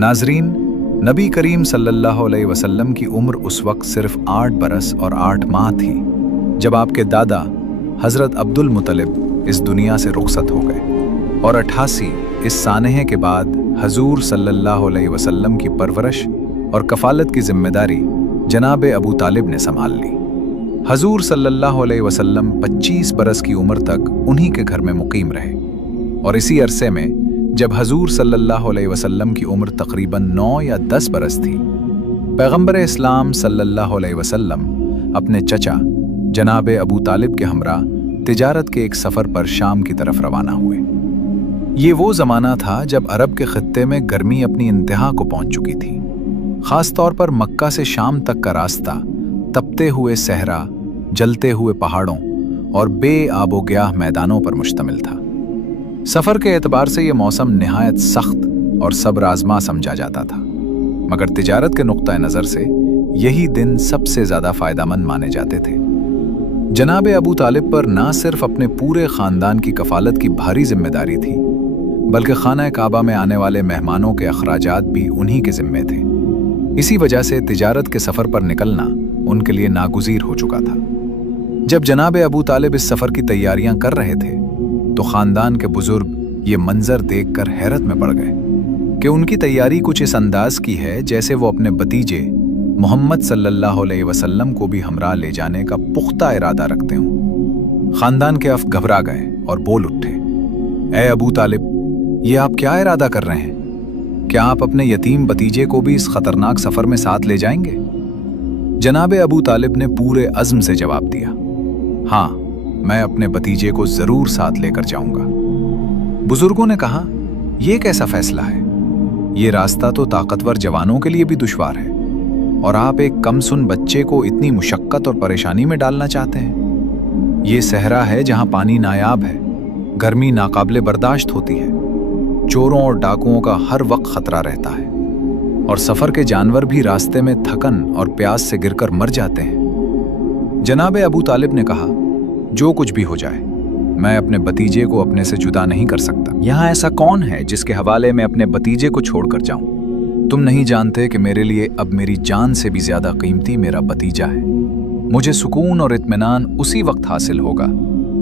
नाजरीन, नबी करीम सल्लल्लाहु अलैहि वसल्लम की उम्र उस वक्त सिर्फ 8 बरस और 8 माह थी जब आपके दादा हज़रत अब्दुल मुत्तलिब इस दुनिया से रुखसत हो गए और 88 इस सानहे के बाद हजूर सल्लल्लाहु अलैहि वसल्लम की परवरिश और कफ़ालत की जिम्मेदारी जनाब अबू तालिब ने संभाल ली। हजूर सल्लल्लाहु अलैहि वसल्लम 25 बरस की उम्र तक उन्हीं के घर में मुकीम रहे और इसी अरसे में जब हजूर सल्लल्लाहु अलैहि वसल्लम की उम्र तकरीबन 9 या 10 बरस थी, पैगंबर इस्लाम सल्लल्लाहु अलैहि वसल्लम अपने चचा जनाब अबू तालिब के हमरा तिजारत के एक सफ़र पर शाम की तरफ रवाना हुए। ये वो ज़माना था जब अरब के खित्ते में गर्मी अपनी इंतहा को पहुंच चुकी थी। ख़ास तौर पर मक्का से शाम तक का रास्ता तपते हुए सहरा, जलते हुए पहाड़ों और बेआबोग्याह मैदानों पर मुश्तमिल था। सफ़र के एतबार से ये मौसम निहायत सख्त और सब्र आज़मा समझा जाता था, मगर तिजारत के नुक्ता नज़र से यही दिन सबसे ज़्यादा फ़ायदामंद माने जाते थे। जनाब अबू तालिब पर ना सिर्फ अपने पूरे ख़ानदान की कफ़ालत की भारी जिम्मेदारी थी, बल्कि खाना काबा में आने वाले मेहमानों के अखराजात भी उन्हीं के ज़िम्मे थे। इसी वजह से तिजारत के सफ़र पर निकलना उनके लिए नागुज़ीर हो चुका था। जब जनाब अबू तालिब इस सफ़र की तैयारियां कर रहे थे तो ख़ानदान के बुजुर्ग ये मंजर देखकर हैरत में पड़ गए कि उनकी तैयारी कुछ इस अंदाज की है जैसे वो अपने भतीजे मोहम्मद सल्लल्लाहु अलैहि वसल्लम को भी हमरा ले जाने का पुख्ता इरादा रखते हों। ख़ानदान के अफ़ घबरा गए और बोल उठे, ए अबू तालिब, ये आप क्या इरादा कर रहे हैं? क्या आप अपने यतीम भतीजे को भी इस खतरनाक सफ़र में साथ ले जाएंगे? जनाब अबू तालिब ने पूरे अज़्म से जवाब दिया, हाँ, मैं अपने भतीजे को ज़रूर साथ लेकर जाऊंगा। बुजुर्गों ने कहा, यह कैसा फैसला है? ये रास्ता तो ताकतवर जवानों के लिए भी दुश्वार है और आप एक कमसुन बच्चे को इतनी मुशक्कत और परेशानी में डालना चाहते हैं। ये सहरा है जहां पानी नायाब है, गर्मी नाकाबिले बर्दाश्त होती है, चोरों और डाकुओं का हर वक्त खतरा रहता है और सफ़र के जानवर भी रास्ते में थकन और प्यास से गिरकर मर जाते हैं। जनाब अबू तालिब ने कहा, जो कुछ भी हो जाए, मैं अपने भतीजे को अपने से जुदा नहीं कर सकता। यहाँ ऐसा कौन है जिसके हवाले में अपने भतीजे को छोड़कर जाऊं? तुम नहीं जानते कि मेरे लिए अब मेरी जान से भी ज्यादा कीमती मेरा भतीजा है। मुझे सुकून और इत्मीनान उसी वक्त हासिल होगा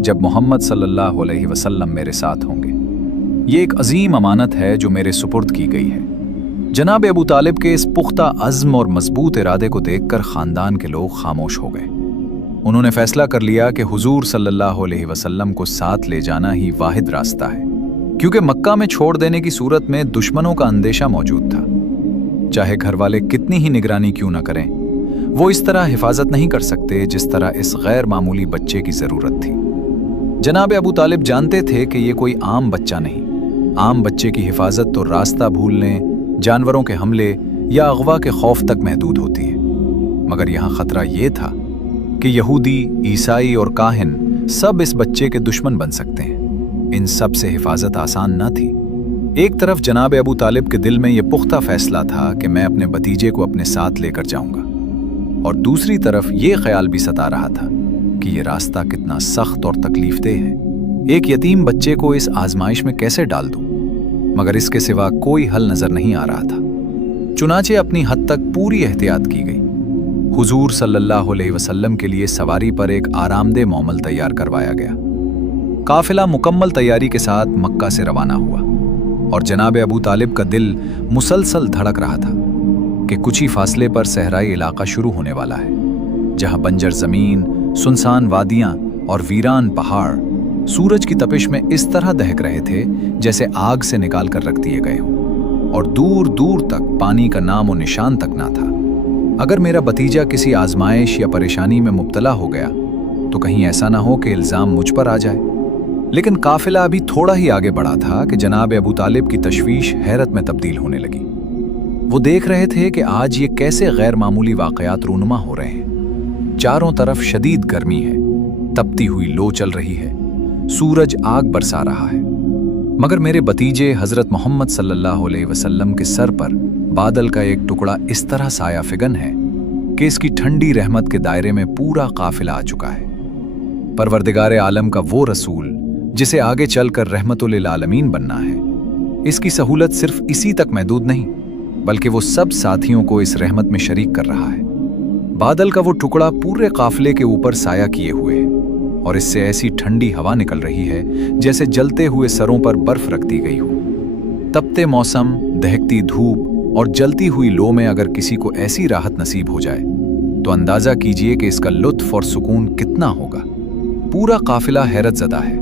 जब मोहम्मद सल्लल्लाहु अलैहि वसल्लम मेरे साथ होंगे। ये एक अजीम अमानत है जो मेरे सुपुर्द की गई है। जनाब अबू तालिब के इस पुख्ता अज़्म और मजबूत इरादे को देखकर ख़ानदान के लोग खामोश हो गए। उन्होंने फैसला कर लिया कि हुजूर सल्लल्लाहु अलैहि वसल्लम को साथ ले जाना ही वाहिद रास्ता है, क्योंकि मक्का में छोड़ देने की सूरत में दुश्मनों का अंदेशा मौजूद था। चाहे घर वाले कितनी ही निगरानी क्यों न करें, वो इस तरह हिफाजत नहीं कर सकते जिस तरह इस गैर मामूली बच्चे की ज़रूरत थी। जनाब अबू तालिब जानते थे कि ये कोई आम बच्चा नहीं। आम बच्चे की हिफाजत तो रास्ता भूलने, जानवरों के हमले या अगवा के खौफ तक महदूद होती है, मगर यहाँ खतरा ये था कि यहूदी, ईसाई और काहिन सब इस बच्चे के दुश्मन बन सकते हैं। इन सब से हिफाजत आसान न थी। एक तरफ जनाब अबू तालिब के दिल में यह पुख्ता फैसला था कि मैं अपने भतीजे को अपने साथ लेकर जाऊंगा, और दूसरी तरफ ये ख्याल भी सता रहा था कि यह रास्ता कितना सख्त और तकलीफदेह है। एक यतीम बच्चे को इस आजमाइश में कैसे डाल दूं? मगर इसके सिवा कोई हल नजर नहीं आ रहा था। चुनाचे अपनी हद तक पूरी एहतियात की गई। हुजूर सल्लल्लाहु अलैहि वसल्लम के लिए सवारी पर एक आरामदेह मौमल तैयार करवाया गया। काफिला मुकम्मल तैयारी के साथ मक्का से रवाना हुआ और जनाब अबू तालिब का दिल मुसलसल धड़क रहा था कि कुछ ही फासले पर सहराई इलाका शुरू होने वाला है, जहां बंजर जमीन, सुनसान वादियां और वीरान पहाड़ सूरज की तपिश में इस तरह दहक रहे थे जैसे आग से निकाल कर रख दिए गए हों, और दूर दूर तक पानी का नाम और निशान तक ना था। अगर मेरा भतीजा किसी आजमाइश या परेशानी में मुब्तला हो गया तो कहीं ऐसा ना हो कि इल्ज़ाम मुझ पर आ जाए। लेकिन काफिला अभी थोड़ा ही आगे बढ़ा था कि जनाब अबू तालिब की तशवीश हैरत में तब्दील होने लगी। वो देख रहे थे कि आज ये कैसे गैर मामूली वाक़यात रूनुमा हो रहे हैं। चारों तरफ शदीद गर्मी है, तपती हुई लो चल रही है, सूरज आग बरसा रहा है, मगर मेरे भतीजे हज़रत मोहम्मद सल्लल्लाहु अलैहि वसल्लम के सर पर बादल का एक टुकड़ा इस तरह साया फिगन है कि इसकी ठंडी रहमत के दायरे में पूरा काफिला आ चुका है। परवरदिगार आलम का वो रसूल जिसे आगे चलकर रहमतुल लिल आलमीन बनना है, इसकी सहूलत सिर्फ इसी तक महदूद नहीं बल्कि वो सब साथियों को इस रहमत में शरीक कर रहा है। बादल का वो टुकड़ा पूरे काफिले के ऊपर साया किए हुए है और इससे ऐसी ठंडी हवा निकल रही है जैसे जलते हुए सरों पर बर्फ रख दी गई हो। तपते मौसम, दहकती धूप और जलती हुई लो में अगर किसी को ऐसी राहत नसीब हो जाए तो अंदाजा कीजिए कि इसका लुत्फ और सुकून कितना होगा। पूरा काफिला हैरत ज़दा है,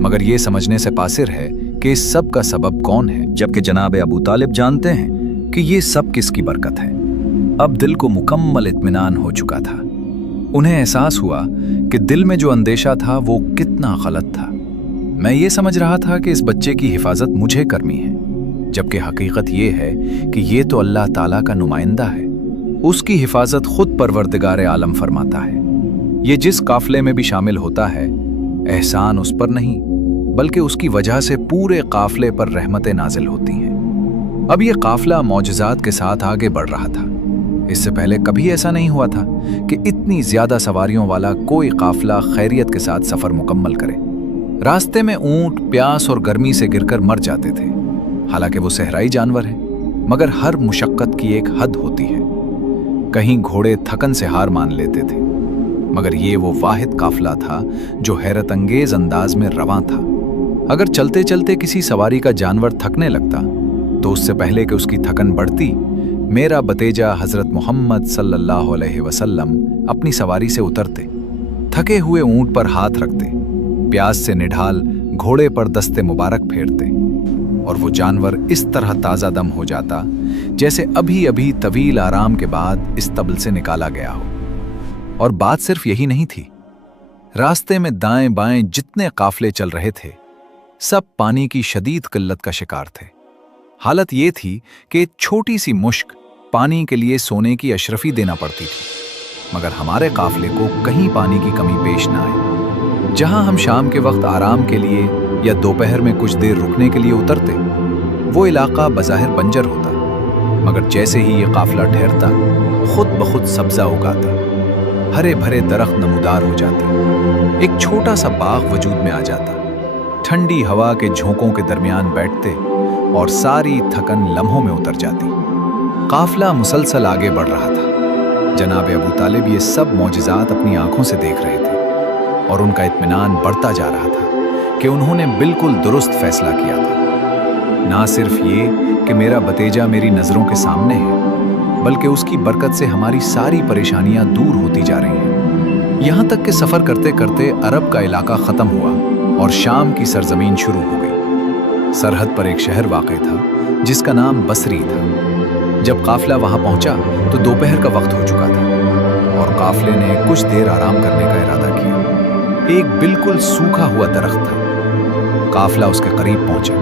मगर ये समझने से पासिर है कि इस सब का सबब कौन है, जबकि जनाब अबू तालिब जानते हैं कि ये सब किसकी बरकत है। अब दिल को मुकम्मल इत्मीनान हो चुका था। उन्हें एहसास हुआ कि दिल में जो अंदेशा था वो कितना गलत था। मैं ये समझ रहा था कि इस बच्चे की हिफाजत मुझे करनी है, जबकि हकीकत ये है कि ये तो अल्लाह ताला का नुमाइंदा है। उसकी हिफाजत खुद परवरदिगार आलम फरमाता है। ये जिस काफिले में भी शामिल होता है, एहसान उस पर नहीं बल्कि उसकी वजह से पूरे काफिले पर रहमतें नाजिल होती हैं। अब ये काफिला मौजज़ात के साथ आगे बढ़ रहा था। इससे पहले कभी ऐसा नहीं हुआ था कि इतनी ज्यादा सवारियों वाला कोई काफिला खैरियत के साथ सफर मुकम्मल करे। रास्ते में ऊंट प्यास और गर्मी से गिरकर मर जाते थे। हालांकि वो सहराई जानवर है, मगर हर मुशक्कत की एक हद होती है। कहीं घोड़े थकन से हार मान लेते थे, मगर ये वो वाहिद काफिला था जो हैरत अंगेज अंदाज में रवां था। अगर चलते चलते किसी सवारी का जानवर थकने लगता तो उससे पहले कि उसकी थकन बढ़ती, मेरा बतेजा हजरत मोहम्मद सल्लल्लाहु अलैहि वसल्लम अपनी सवारी से उतरते, थके हुए ऊंट पर हाथ रखते, प्यास से निढाल घोड़े पर दस्ते मुबारक फेरते और वो जानवर इस तरह ताज़ा दम हो जाता जैसे अभी अभी तवील आराम के बाद इस तबल से निकाला गया हो। और बात सिर्फ यही नहीं थी। रास्ते में दाएं बाएं जितने काफिले चल रहे थे, सब पानी की शदीद किल्लत का शिकार थे। हालत ये थी कि एक छोटी सी मुश्क पानी के लिए सोने की अशरफी देना पड़ती थी, मगर हमारे काफिले को कहीं पानी की कमी पेश न आई। जहां हम शाम के वक्त आराम के लिए या दोपहर में कुछ देर रुकने के लिए उतरते, वो इलाका बज़ाहिर बंजर होता, मगर जैसे ही ये काफिला ठहरता, खुद ब खुद सब्जा उगाता, हरे भरे दरख्त नमूदार हो जाते, एक छोटा सा बाग वजूद में आ जाता, ठंडी हवा के झोंकों के दरमियान बैठते और सारी थकन लम्हों में उतर जाती। काफिला मुसलसल आगे बढ़ रहा था। जनाब अबू तालिब ये सब मौजिज़ात अपनी आंखों से देख रहे थे और उनका इत्मीनान बढ़ता जा रहा था कि उन्होंने बिल्कुल दुरुस्त फैसला किया था। ना सिर्फ ये कि मेरा बतेजा मेरी नज़रों के सामने है, बल्कि उसकी बरकत से हमारी सारी परेशानियां दूर होती जा रही हैं। यहाँ तक कि सफ़र करते करते अरब का इलाका ख़त्म हुआ और शाम की सरजमीन शुरू हो गई। सरहद पर एक शहर वाक़ था जिसका नाम बसरी था। जब काफिला वहां पहुंचा तो दोपहर का वक्त हो चुका था और काफिले ने कुछ देर आराम करने का इरादा किया। एक बिल्कुल सूखा हुआ दरख्त था। काफिला उसके करीब पहुंचा।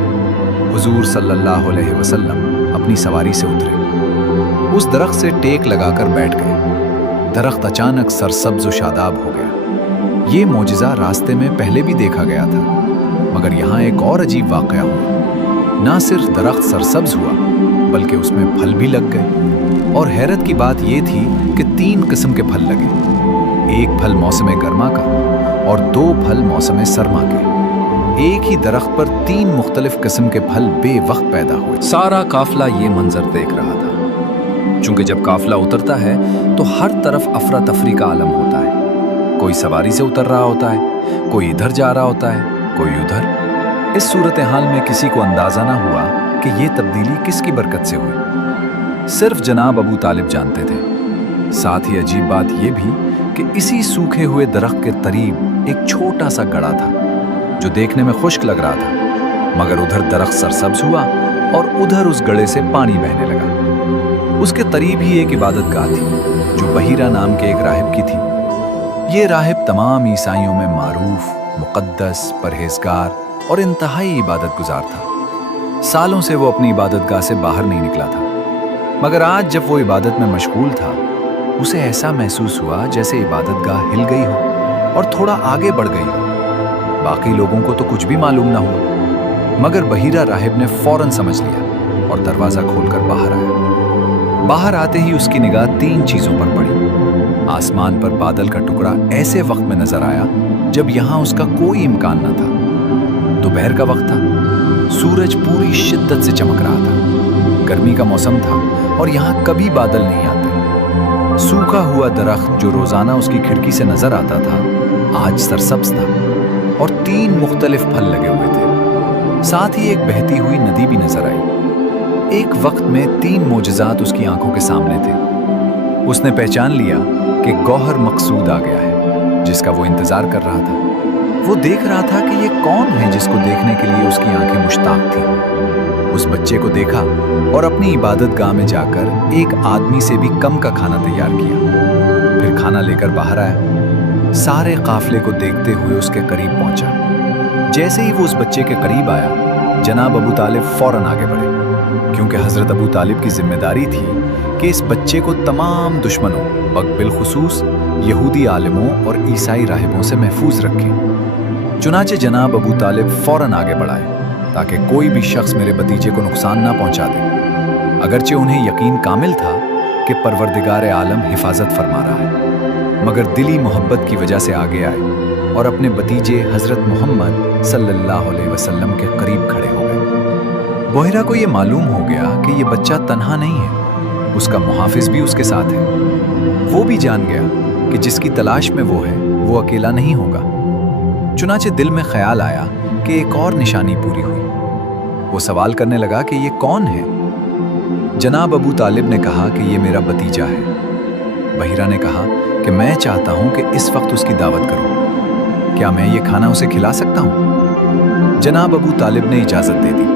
हुजूर सल्लल्लाहु अलैहि वसल्लम अपनी सवारी से उतरे, उस दरख्त से टेक लगाकर बैठ गए। दरख्त अचानक सरसब्ज और शादाब हो गया। ये मौजिज़ा रास्ते में पहले भी देखा गया था, मगर यहाँ एक और अजीब वाक़या हुआ। ना सिर्फ दरख्त सरसब्ज हुआ, बल्कि उसमें फल भी लग गए। और हैरत की बात यह थी कि 3 किस्म के फल लगे। एक फल मौसम गर्मा का और 2 फल मौसम सरमा के। एक ही दरख्त पर 3 मुख्तलिफ किस्म के फल बेवक्त पैदा हुए। सारा काफिला ये मंजर देख रहा था। चूंकि जब काफिला उतरता है तो हर तरफ अफरा तफरी का आलम होता है। कोई सवारी से उतर रहा होता है, कोई इधर जा रहा होता है, कोई उधर। इस सूरत हाल में किसी को अंदाजा ना हुआ कि ये तब्दीली किसकी बरकत से हुई। सिर्फ जनाब अबू तालिब जानते थे। साथ ही अजीब बात यह भी कि इसी सूखे हुए दरख्त के करीब एक छोटा सा गड़ा था जो देखने में खुश्क लग रहा था, मगर उधर दरख्त सरसब्ज हुआ और उधर उस गड़े से पानी बहने लगा। उसके करीब ही एक इबादत गाह थी जो बहीरा नाम के एक राहिब की थी। ये राहिब तमाम ईसाइयों में मारूफ, मुक़द्दस, परहेजगार और इंतहाई इबादत गुजार था। सालों से वो अपनी इबादत गाह से बाहर नहीं निकला था, मगर आज जब वो इबादत में मशगूल था, उसे ऐसा महसूस हुआ जैसे इबादत गाह हिल गई हो और थोड़ा आगे बढ़ गई हो। बाकी लोगों को तो कुछ भी मालूम ना हुआ, मगर बहीरा राहिब ने फौरन समझ लिया और दरवाज़ा खोलकर बाहर आया। बाहर आते ही उसकी निगाह 3 चीज़ों पर पड़ी। आसमान पर बादल का टुकड़ा ऐसे वक्त में नजर आया जब यहाँ उसका कोई इम्कान न था। दोपहर का वक्त था, सूरज पूरी शिद्दत से चमक रहा था। गर्मी का मौसम था और यहाँ कभी बादल नहीं आते। सूखा हुआ दरख्त जो रोजाना उसकी खिड़की से नजर आता था, आज सरसब्ज था और 3 मुख्तलिफ फल लगे हुए थे। साथ ही एक बहती हुई नदी भी नजर आई। एक वक्त में 3 मोजज़ात उसकी आंखों के सामने थे। उसने पहचान लिया कि गौहर मकसूद आ गया है, जिसका वो इंतजार कर रहा था। वो देख रहा था कि ये कौन है जिसको देखने के लिए उसकी आंखें मुश्ताक थीं। उस बच्चे को देखा और अपनी इबादत गाह में जाकर एक आदमी से भी कम का खाना तैयार किया। फिर खाना लेकर बाहर आया। सारे काफले को देखते हुए उसके करीब पहुंचा। जैसे ही वो उस बच्चे के करीब आया, जनाब अबू तालिब फौरन आगे बढ़े, क्योंकि हजरत अबू तालिब की जिम्मेदारी थी कि इस बच्चे को तमाम दुश्मनों, बिलखुसूस यहूदी आलिमों और ईसाई राहिबों से महफूज रखें। चुनाचे जनाब अबू तालिब फौरन आगे बढ़ाए ताकि कोई भी शख्स मेरे भतीजे को नुकसान ना पहुंचा दे। अगरचे उन्हें यकीन कामिल था कि परवरदिगार आलम हिफाजत फरमा रहा है, मगर दिली मोहब्बत की वजह से आगे आए और अपने भतीजे हजरत मोहम्मद सल्लल्लाहु अलैहि वसल्लम के करीब खड़े हो गए। बोहिरा को ये मालूम हो गया कि ये बच्चा तन्हा नहीं है, उसका मुहाफिज भी उसके साथ है। वो भी जान गया कि जिसकी तलाश में वो है, वो अकेला नहीं होगा। चुनाचे दिल में ख्याल आया कि एक और निशानी पूरी हुई। वो सवाल करने लगा कि ये कौन है। जनाब अबू तालिब ने कहा कि ये मेरा भतीजा है। बहिरा ने कहा कि मैं चाहता हूं कि इस वक्त उसकी दावत करूं। क्या मैं ये खाना उसे खिला सकता हूं? जनाब अबू तालिब ने इजाजत दे दी।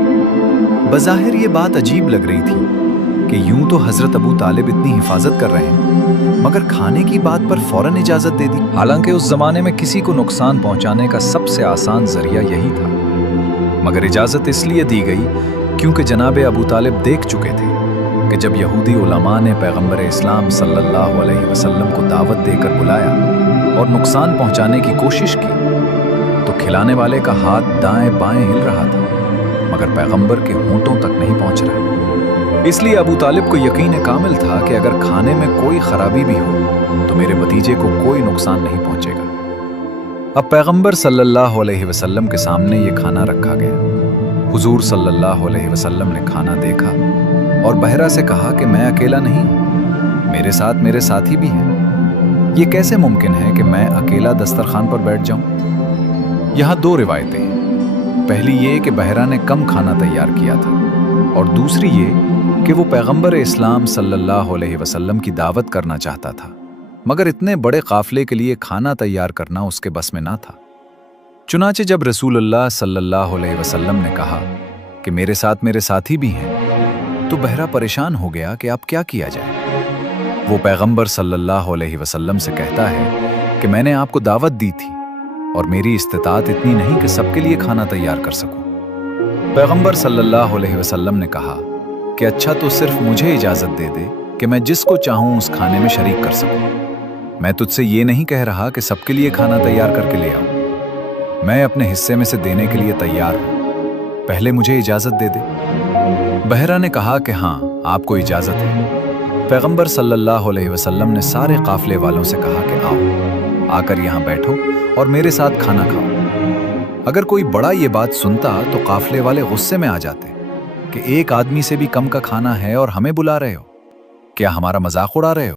बज़ाहिर ये बात अजीब लग रही थी कि यूं तो हजरत अबू तालिब इतनी हिफाजत कर रहे हैं, मगर खाने की बात पर फौरन इजाजत दे दी। हालांकि उस जमाने में किसी को नुकसान पहुंचाने का सबसे आसान जरिया यही था, मगर इजाजत इसलिए दी गई क्योंकि जनाब अबू तालिब देख चुके थे कि जब यहूदी उलमा ने पैगंबर इस्लाम सल्लल्लाहु अलैहि वसल्लम को दावत देकर बुलाया और नुकसान पहुंचाने की कोशिश की, तो खिलाने वाले का हाथ दाएं बाएं हिल रहा था, मगर पैगंबर के होंठों तक नहीं पहुंच रहा। इसलिए अबू तालिब को यकीन कामिल था कि अगर खाने में कोई खराबी भी हो तो मेरे भतीजे को कोई नुकसान नहीं पहुंचेगा। अब पैगंबर सल्लल्लाहु अलैहि वसल्लम के सामने ये खाना रखा गया। हुजूर सल्लल्लाहु अलैहि वसल्लम ने खाना देखा और बहरा से कहा कि मैं अकेला नहीं, मेरे साथ मेरे साथी भी हैं। ये कैसे मुमकिन है कि मैं अकेला दस्तरखान पर बैठ जाऊं? यहाँ 2 रिवायतें हैं। पहली ये कि बहरा ने कम खाना तैयार किया था, और दूसरी ये कि वो पैगंबर इस्लाम सल्लल्लाहु अलैहि वसल्लम की दावत करना चाहता था, मगर इतने बड़े काफले के लिए खाना तैयार करना उसके बस में ना था। चुनाचे जब रसूलुल्लाह सल्लल्लाहु अलैहि वसल्लम ने कहा कि मेरे साथ मेरे साथी भी हैं, तो बहरा परेशान हो गया कि अब क्या किया जाए। वो पैगंबर सल्लल्लाहु अलैहि वसल्लम से कहता है कि मैंने आपको दावत दी थी और मेरी इस्तिताअत इतनी नहीं कि सबके लिए खाना तैयार कर सकूं। पैगंबर सल्लल्लाहु अलैहि वसल्लम ने कहा कि अच्छा तो सिर्फ मुझे इजाजत दे दे कि मैं जिसको चाहूं उस खाने में शरीक कर सकूं। मैं तुझसे ये नहीं कह रहा कि सबके लिए खाना तैयार करके ले आऊं। मैं अपने हिस्से में से देने के लिए तैयार हूं, पहले मुझे इजाजत दे दे। बहरा ने कहा कि हाँ, आपको इजाजत है। पैगंबर सल्लल्लाहु अलैहि वसल्लम ने सारे काफले वालों से कहा कि आओ, आकर यहाँ बैठो और मेरे साथ खाना खाओ। अगर कोई बड़ा ये बात सुनता तो काफले वाले गुस्से में आ जाते कि एक आदमी से भी कम का खाना है और हमें बुला रहे हो, क्या हमारा मजाक उड़ा रहे हो?